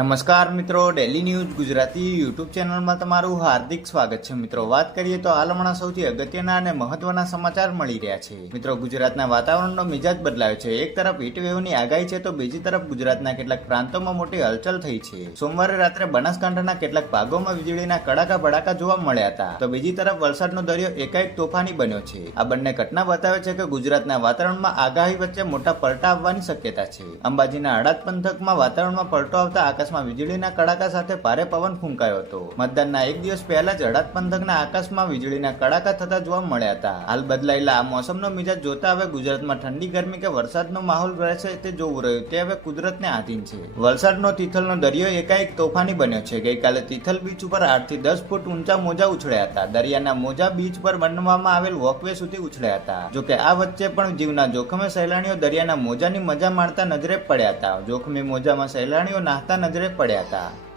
નમસ્કાર મિત્રો, daily news Gujarati YouTube ચેનલમાં તમારું હાર્દિક સ્વાગત છે. મિત્રો, વાત કરીએ તો હાલ હમણાં સૌથી અગત્યના અને મહત્વના સમાચાર મળી રહ્યા છે. મિત્રો, ગુજરાતના વાતાવરણનો મિજાજ બદલાયો છે. એક તરફ હીટવેવની આગાહી છે તો બીજી તરફ ગુજરાતના કેટલાક પ્રાંતોમાં મોટી હલચલ થઈ છે. સોમવારે રાત્રે બનાસકાંઠાના કેટલાક ભાગોમાં વીજળીના કડાકા ભડાકા જોવા મળ્યા હતા, તો બીજી તરફ વલસાડનો દરિયો એકાએક તોફાની બન્યો છે. આ બંને ઘટના બતાવે છે કે ગુજરાતના વાતાવરણમાં આગાહી વચ્ચે મોટા પલટા આવવાની શક્યતા છે. અંબાજીના હળાદ પંથકમાં વાતાવરણમાં પલટો આવતા આકાશમાં વીજળીના કડાકા સાથે ભારે પવન ફૂંકાયો હતો. મતદાનના એક દિવસ પહેલા જ હળાદ પંથકના આકાશમાં વીજળીના કડાકા થતા જોવા મળ્યા હતા. હાલ બદલાયેલા આ મોસમનો મિજાજ જોતા હવે ગુજરાતમાં ઠંડી ગરમી કે વરસાદનો માહોલ રહેશે તે જોવું રહ્યું તે હવે કુદરતને આધીન છે. વલસાડનો તિથલનો દરિયો એકાએક તોફાની બન્યો છે. ગઈકાલે તિથલ બીચ ઉપર 8 થી 10 ફૂટ ઊંચા મોજા ઉછળ્યા હતા. દરિયાના મોજા બીચ પર બનાવવામાં આવેલ વોકવે સુધી ઉછળ્યા હતા. જોકે આ વચ્ચે પણ જીવના જોખમે સહેલાણીઓ દરિયાના મોજાની મજા માણતા નજરે પડ્યા હતા. જોખમી મોજામાં સહેલાણીઓ નાહતા નજરે પડ્યા હતા.